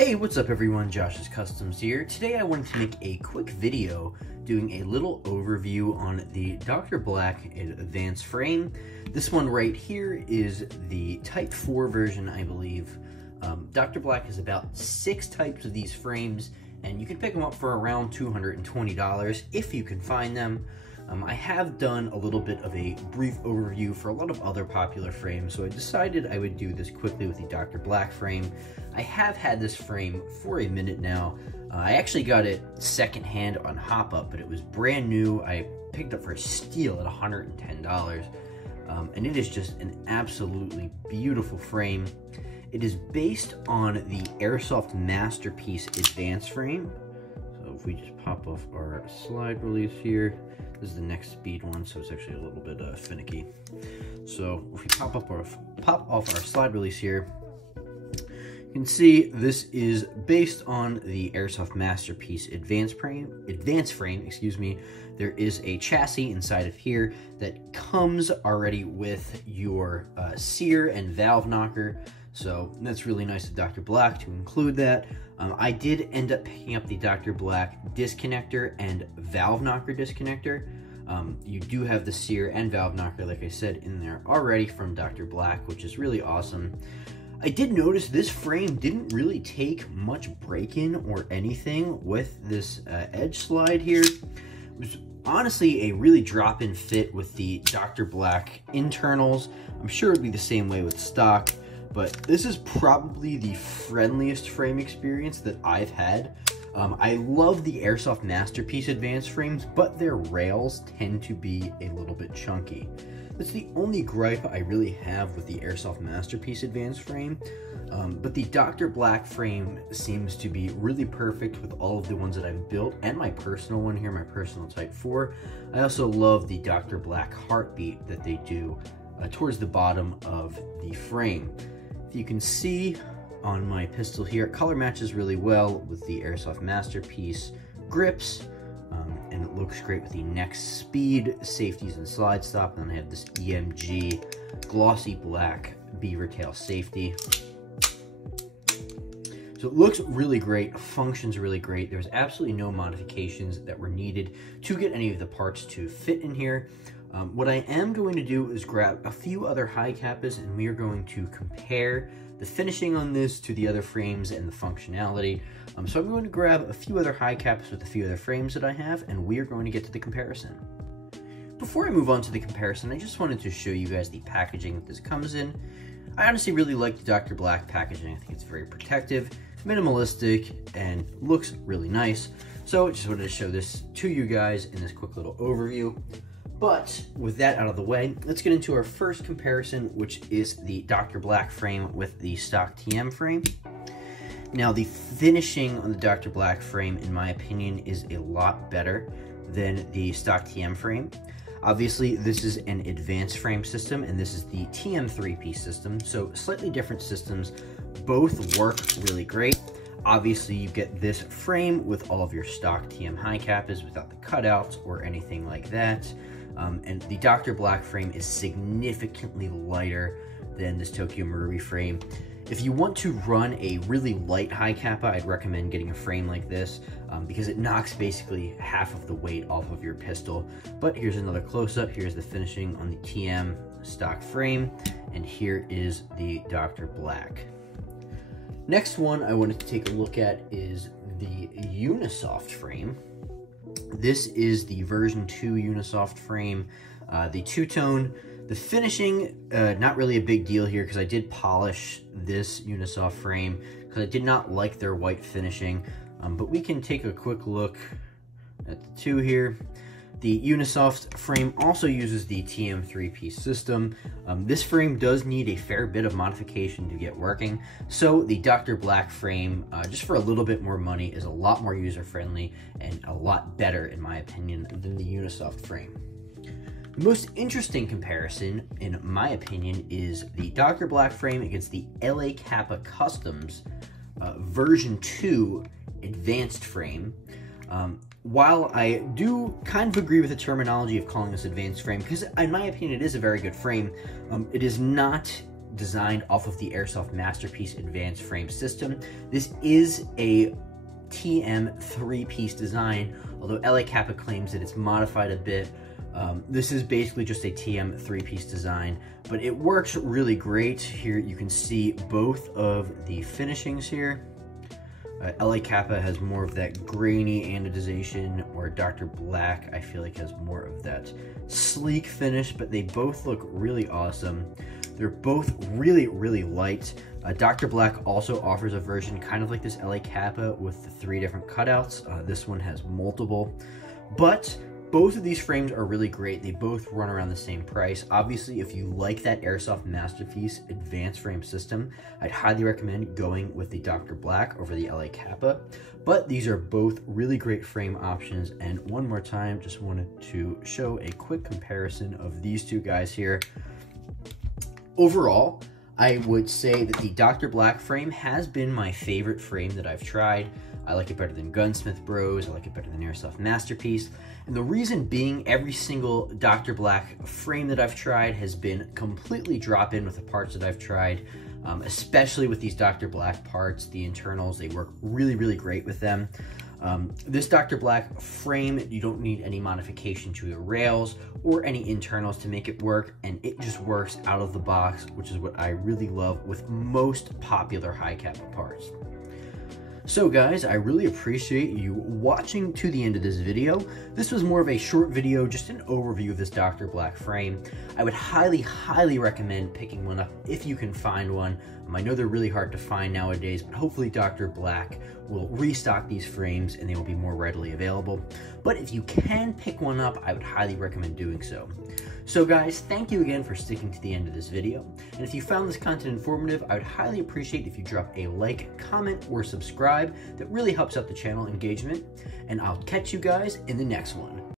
Hey, what's up everyone, Josh's Customs here. Today I wanted to make a quick video doing a little overview on the Dr. Black Advanced Frame. This one right here is the Type 4 version, I believe. Dr. Black has about 6 types of these frames, and you can pick them up for around $220 if you can find them. I have done a little bit of a brief overview for a lot of other popular frames, so I decided I would do this quickly with the Dr. Black frame. I have had this frame for a minute now. I actually got it secondhand on Kappa, but it was brand new. I picked up for a steal at $110, and it is just an absolutely beautiful frame. It is based on the Airsoft Masterpiece Advanced Frame. So if we just pop off our slide release here, this is the next speed one, so it's actually a little bit finicky. So if we pop off our slide release here, you can see this is based on the Airsoft Masterpiece Advanced Frame. Excuse me. There is a chassis inside of here that comes already with your sear and valve knocker. So that's really nice of Dr. Black to include that. I did end up picking up the Dr. Black disconnector and valve knocker disconnector. You do have the sear and valve knocker, like I said, in there already from Dr. Black, which is really awesome. I did notice this frame didn't really take much break-in or anything with this edge slide here. It was honestly a really drop-in fit with the Dr. Black internals. I'm sure it'd be the same way with stock, but this is probably the friendliest frame experience that I've had. I love the Airsoft Masterpiece Advanced frames, but their rails tend to be a little bit chunky. That's the only gripe I really have with the Airsoft Masterpiece Advanced frame, but the Dr. Black frame seems to be really perfect with all of the ones that I've built, and my personal one here, my personal Type 4. I also love the Dr. Black heartbeat that they do towards the bottom of the frame. If you can see on my pistol here, it color matches really well with the Airsoft Masterpiece grips, and it looks great with the next speed, safeties, and slide stop. And then I have this EMG glossy black beaver tail safety. So it looks really great, functions really great. There's absolutely no modifications that were needed to get any of the parts to fit in here. What I am going to do is grab a few other Hi Capas, and we are going to compare the finishing on this to the other frames and the functionality. So I'm going to grab a few other Hi Capas with a few other frames that I have, and we are going to get to the comparison. Before I move on to the comparison, I just wanted to show you guys the packaging that this comes in. I honestly really like the Dr. Black packaging. I think it's very protective, minimalistic, and looks really nice. So I just wanted to show this to you guys in this quick little overview. But with that out of the way, let's get into our first comparison, which is the Dr. Black frame with the stock TM frame. Now, the finishing on the Dr. Black frame, in my opinion, is a lot better than the stock TM frame. Obviously, this is an advanced frame system, and this is the TM 3-piece system, so slightly different systems. Both work really great. Obviously, you get this frame with all of your stock TM Hi Capas without the cutouts or anything like that. And the Dr. Black frame is significantly lighter than this Tokyo Marui frame. If you want to run a really light Hi Capa, I'd recommend getting a frame like this because it knocks basically half of the weight off of your pistol. But here's another close-up. Here's the finishing on the TM stock frame, and here is the Dr. Black. Next one I wanted to take a look at is the Unisoft frame. This is the version 2 Unisoft frame, the two-tone. The finishing, not really a big deal here because I did polish this Unisoft frame because I did not like their white finishing, but we can take a quick look at the two here. The Unisoft frame also uses the TM 3-piece system. This frame does need a fair bit of modification to get working, so the Dr. Black frame, just for a little bit more money, is a lot more user-friendly and a lot better, in my opinion, than the Unisoft frame. The most interesting comparison, in my opinion, is the Dr. Black frame against the LA Kappa Customs version 2 advanced frame. While I do kind of agree with the terminology of calling this advanced frame, because in my opinion it is a very good frame, it is not designed off of the Airsoft Masterpiece Advanced Frame system. This is a TM 3-piece design, although LA Kappa claims that it's modified a bit. This is basically just a TM 3-piece design, but it works really great. Here you can see both of the finishings here. LA Kappa has more of that grainy anodization, where Dr. Black, I feel like, has more of that sleek finish, but they both look really awesome. They're both really, really light. Dr. Black also offers a version kind of like this LA Kappa with the 3 different cutouts. This one has multiple, but both of these frames are really great. They both run around the same price. Obviously, if you like that Airsoft Masterpiece Advanced Frame system, I'd highly recommend going with the Dr. Black over the LA Kappa. But these are both really great frame options. And one more time, just wanted to show a quick comparison of these two guys here. Overall, I would say that the Dr. Black frame has been my favorite frame that I've tried. I like it better than Gunsmith Bros. I like it better than Airsoft Masterpiece. And the reason being, every single Dr. Black frame that I've tried has been completely drop-in with the parts that I've tried, especially with these Dr. Black parts. The internals, they work really, really great with them. This Dr. Black frame, you don't need any modification to the rails or any internals to make it work, and it just works out of the box, which is what I really love with most popular Hi Capa parts. So guys, I really appreciate you watching to the end of this video. This was more of a short video, just an overview of this Dr. Black frame. I would highly, highly recommend picking one up if you can find one. I know they're really hard to find nowadays, but hopefully Dr. Black will restock these frames and they will be more readily available. But if you can pick one up, I would highly recommend doing so. So guys, thank you again for sticking to the end of this video. And if you found this content informative, I would highly appreciate if you drop a like, comment, or subscribe. That really helps out the channel engagement. And I'll catch you guys in the next one.